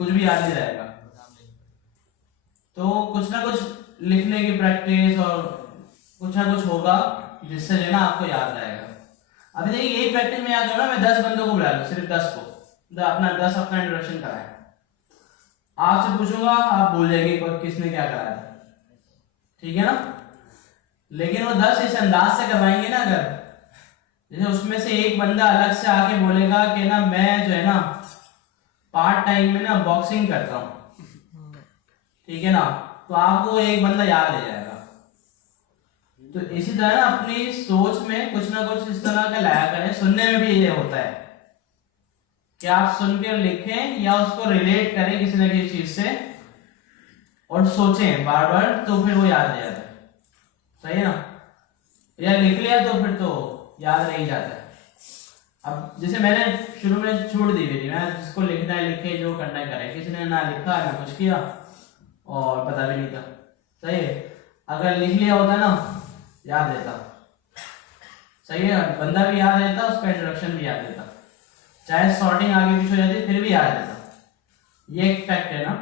कुछ भी याद नहीं रहेगा। तो कुछ ना कुछ लिखने की प्रैक्टिस और कुछ ना कुछ होगा जिससे जो है ना आपको याद रहेगा। अभी देखिए यही प्रैक्टिस में याद होगा, मैं 10 बंदों को बुला लूं, सिर्फ 10 को, अपना इंट्रोडक्शन कराया, आपसे पूछूंगा, आप बोल जाएंगे किसने क्या कराया, ठीक है ना। लेकिन वो 10 इस अंदाज से करवाएंगे ना, अगर जैसे उसमें से एक बंदा अलग से आके बोलेगा कि ना मैं जो है ना पार्ट टाइम में ना बॉक्सिंग करता हूँ, ठीक है ना, तो आपको एक बंदा याद रह जाएगा। तो इसी तरह ना अपनी सोच में कुछ ना कुछ इस तरह का लाया करें। सुनने में भी ये होता है कि आप सुनकर लिखें या उसको रिलेट करें किसी न किसी चीज से और सोचें बार बार, तो फिर वो याद रह जाता है, सही है ना। या लिख लिया तो फिर तो याद रह ही जाता है। अब जैसे मैंने शुरू में छूट दी थी, मैं जिसको लिखना है लिखे, जो करना है करे, किसी ने ना लिखा ना कुछ किया और पता भी नहीं था, सही है। अगर लिख लिया होता ना याद रहता, सही है, बंदा भी याद रहता, उसका इंट्रोडक्शन भी याद रहता, चाहे सॉर्टिंग आगे पीछे हो जाती फिर भी याद रहता। ये एक फैक्ट है ना।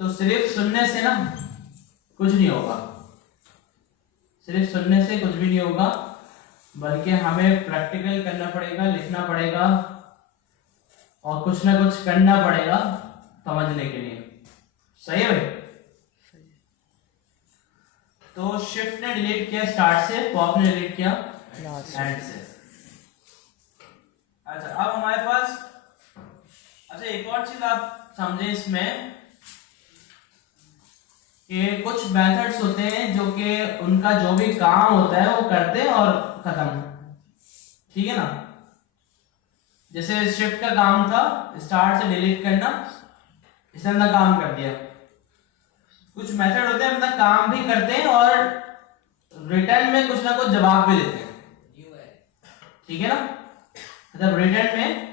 तो सिर्फ सुनने से ना कुछ नहीं होगा, सिर्फ सुनने से कुछ भी नहीं होगा, बल्कि हमें प्रैक्टिकल करना पड़ेगा, लिखना पड़ेगा और कुछ ना कुछ करना पड़ेगा समझने के लिए, सही है भाई। तो शिफ्ट ने डिलीट किया स्टार्ट से, पॉप ने डिलीट किया एंड से। अच्छा अब हमारे पास, अच्छा एक और चीज आप समझे इसमें कि कुछ मेथड्स होते हैं जो कि उनका जो भी काम होता है वो करते हैं और खत्म, ठीक है ना। जैसे शिफ्ट का काम था स्टार्ट से डिलीट करना, इसने अपना काम कर दिया। कुछ मेथड होते हैं मतलब काम भी करते हैं और रिटर्न में कुछ ना कुछ जवाब भी देते हैं, ठीक है ना। मतलब रिटर्न में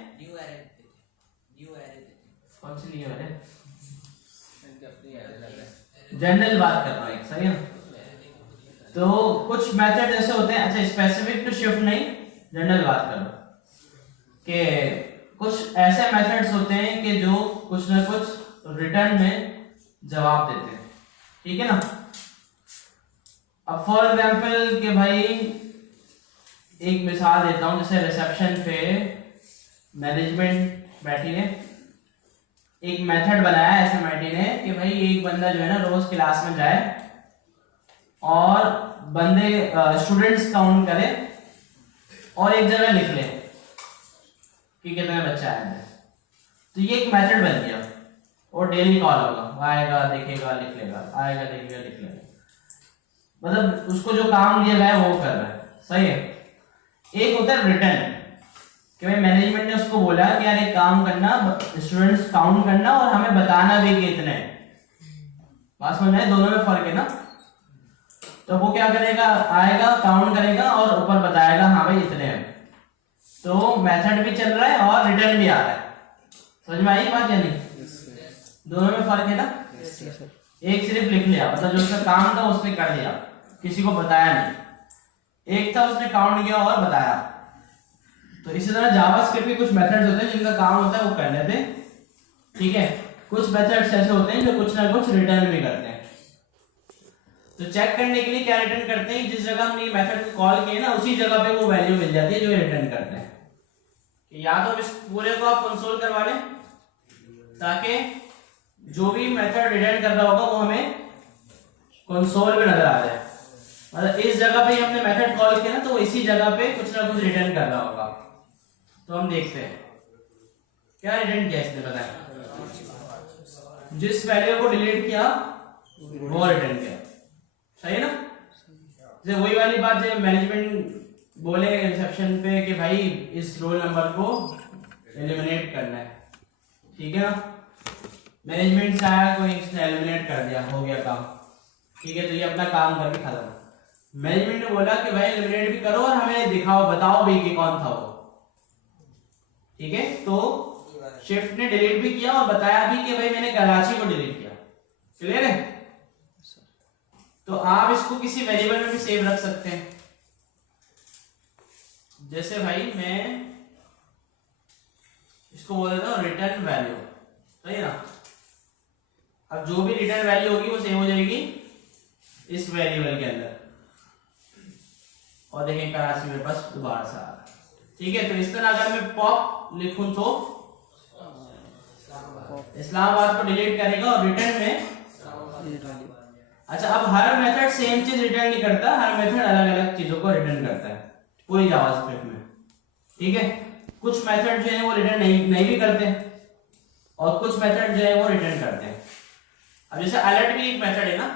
कौन सी न्यू एरे, जनरल बात कर रहा हूं, सही है ना। तो कुछ मेथड ऐसे होते हैं, अच्छा स्पेसिफिक टू शिफ्ट नहीं, जनरल बात कर रहा हूं कि कुछ ऐसे मेथड्स होते हैं कि जो कुछ ना कुछ रिटर्न में जवाब देते हैं, ठीक है ना। अब फॉर एग्जाम्पल कि भाई एक मिसाल देता हूं, जैसे रिसेप्शन पे मैनेजमेंट बैठी है, एक मेथड बनाया है एसएमआईटी ने कि भाई एक बंदा जो है ना रोज क्लास में जाए और बंदे स्टूडेंट्स काउंट करे और एक जगह लिख ले कि कितने बच्चे आए हैं। तो ये एक मेथड बन गया और डेली कॉल होगा, आएगा देखेगा लिख लेगा, आएगा देखेगा लिख लेगा, मतलब उसको जो काम दिया गया है वो कर रहा है, सही है। एक होता है रिटर्न कि भाई मैनेजमेंट ने उसको बोला कि यार एक काम करना, स्टूडेंट्स काउंट करना और हमें बताना भी कि इतने, बात समझ में, दोनों में फर्क है ना। तो वो क्या करेगा, आएगा काउंट करेगा और ऊपर बताएगा हाँ भाई इतने हैं। तो मेथड भी चल रहा है और रिटर्न भी आ रहा है, समझ में आई बात या नहीं। दोनों में फर्क है ना। एक सिर्फ लिख लिया, मतलब जो उसका काम था उसने कर दिया, किसी को बताया नहीं। एक था उसने काउंट किया और बताया। तो इसी तरह जावास्क्रिप्ट के कुछ मेथड्स होते हैं जिनका काम होता है वो कर लेते हैं, ठीक है। कुछ मेथड्स ऐसे होते हैं जो कुछ ना कुछ रिटर्न भी करते हैं। तो चेक करने के लिए क्या रिटर्न करते हैं, जिस जगह हमने मेथड को कॉल किया ना उसी जगह पे वो वैल्यू मिल जाती है जो रिटर्न करते हैं। या तो इस पूरे को आप कंसोल करवा लें ताकि जो भी मेथड रिटर्न कर रहा होगा वो हमें कंसोल में नजर आ जाए। मतलब इस जगह पे हमने मेथड कॉल किया ना तो इसी जगह पे कुछ ना कुछ रिटर्न कर रहा होगा। तो हम देखते हैं क्या रिटर्न किया इसने, बताया जिस वैल्यू को डिलीट किया वो रिटर्न किया, सही है ना। जैसे वही वाली बात जब मैनेजमेंट बोले रिसेप्शन पे कि भाई इस रोल नंबर को एलिमिनेट करना है, ठीक है ना। मैनेजमेंट से आया कोई, इसने एलिमिनेट कर दिया, हो गया काम, ठीक है। तो ये अपना काम करके खत्म। मैनेजमेंट ने बोला कि भाई एलिमिनेट भी करो और हमें दिखाओ, बताओ भी कि कौन था वो, ठीक है। तो शिफ्ट ने डिलीट भी किया और बताया भी कि भाई मैंने कराची को डिलीट किया, क्लियर है। तो आप इसको किसी वेरिएबल में भी सेव रख सकते हैं। जैसे भाई मैं इसको बोल देता हूँ रिटर्न वैल्यू, सही है ना। अब जो भी रिटर्न वैल्यू होगी वो सेव हो जाएगी इस वेरिएबल के अंदर, और देखें कराची मेरे पास दोबारा से आ रहा है, ठीक है। तो इस तरह अगर मैं पॉप लिखूं तो इस्लामाबाद को डिलीट करेगा और रिटर्न में, अच्छा अब हर मेथड सेम चीज रिटर्न नहीं करता, हर मेथड अलग अलग चीजों को रिटर्न करता है पूरी जावास्क्रिप्ट में, ठीक है। कुछ मेथड जो है वो रिटर्न नहीं भी करते और कुछ मेथड जो है वो रिटर्न करते हैं। अब जैसे अलर्ट भी एक मेथड है ना,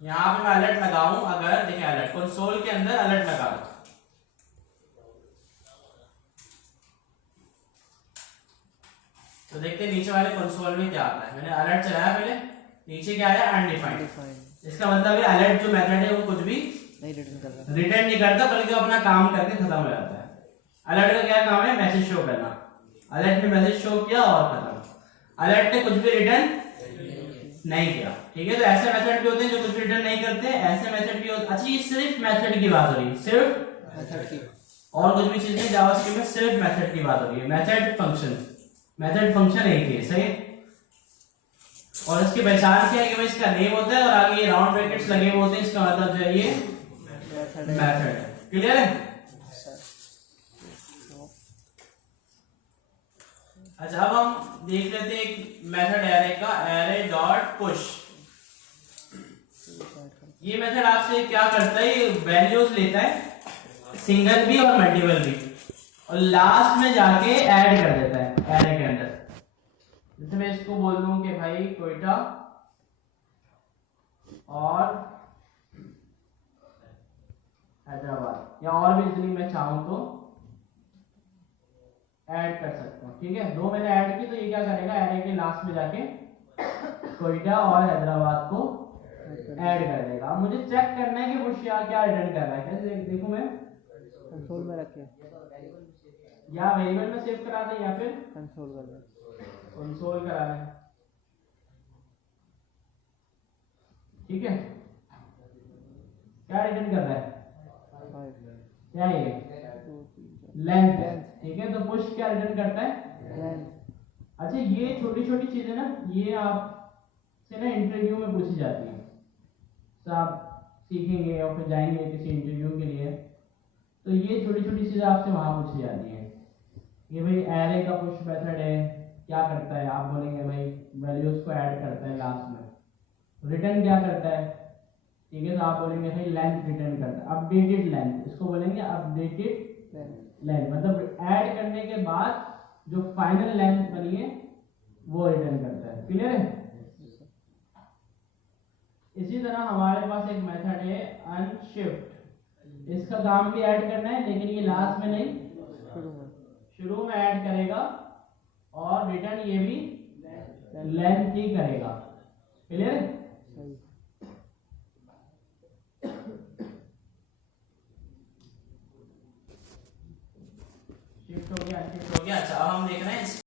यहां पे मैं अलर्ट लगाऊं, अगर देखिए अलर्ट कंसोल के अंदर अलर्ट लगा दो, तो देखते हैं नीचे वाले कंसोल में क्या आता है। मैंने अलर्ट चलाया पहले, नीचे क्या आया अनडिफाइंड, इसका मतलब है अलर्ट जो मेथड है वो कुछ भी रिटर्न नहीं करता, बल्कि अपना काम करके खत्म हो जाता है। अलर्ट का क्या काम है, मैसेज शो करना, अलर्ट ने मैसेज शो किया और खत्म, अलर्ट ने कुछ भी रिटर्न नहीं किया, ठीक है। तो ऐसे मेथड भी होते हैं जो कुछ रिटर्न नहीं करते, ऐसे मेथड भी होते। अच्छा ये सिर्फ मेथड की बात हो रही है, सिर्फ मेथड की, और कुछ भी चीज नहीं, जावास्क्रिप्ट में सिर्फ मेथड की बात हो रही है। मेथड फंक्शन एक ही है, सही है। और इसकी पहचान क्या है कि भाई इसका नेम होता है और आगे ये राउंड ब्रैकेट्स लगे हुए होते हैं, इसका मतलब जो है ये मेथड है। क्लियर है। अच्छा अब हम देख लेते हैं एक मेथड एरे का, एरे डॉट पुश। ये मेथड आपसे क्या करता है, ये वैल्यूज लेता है सिंगल भी और मल्टीपल भी, और लास्ट में जाके ऐड कर देता है एरे के अंदर। जैसे मैं इसको बोल दूं कि भाई कोयटा और हैदराबाद, या और भी जितनी मैं चाहूं तो ऐड कर सकता हूं, ठीक है। दो मैंने ऐड की, तो ये क्या करेगा, एरे के लास्ट में जाके कोयटा और हैदराबाद को ऐड कर देगा। अब मुझे चेक करना है कि वो क्या रिटर्न कर रहा है, कैसे देखूं मैं, कंसोल में रखे या वेरिएबल में सेव करा दे या फिर कंसोल कर दे, कंसोल करा दे, ठीक है। क्या रिटर्न कर रहा है, क्या ये लेंथ, ठीक है। तो पुश क्या रिटर्न करता है, अच्छा ये छोटी छोटी चीजें ना, ये आपसे ना इंटरव्यू में पूछी जाती है, तो आप सीखेंगे और फिर जाएंगे किसी इंटरव्यू के लिए, तो ये छोटी छोटी चीजें आपसे वहां पूछी जाती है। ये भाई एरे का पुश मेथड है, क्या करता है, आप बोलेंगे भाई वैल्यूज को ऐड करता है लास्ट में। रिटर्न क्या करता है, ठीक है, तो आप बोलेंगे भाई लेंथ रिटर्न करता है, अपडेटेड लेंथ, इसको बोलेंगे अपडेटेड लेंथ, मतलब ऐड करने के बाद जो फाइनल लेंथ बनी है वो रिटर्न करता है। क्लियर है। इसी तरह हमारे पास एक मेथड है अनशिफ्ट, इसका काम भी ऐड करना है, लेकिन ये लास्ट में नहीं शुरू में ऐड करेगा, और रिटर्न ये भी लेंथ ही करेगा। क्लियर है। शिफ्ट हो गया, शिफ्ट हो गया। अच्छा अब हम देख रहे हैं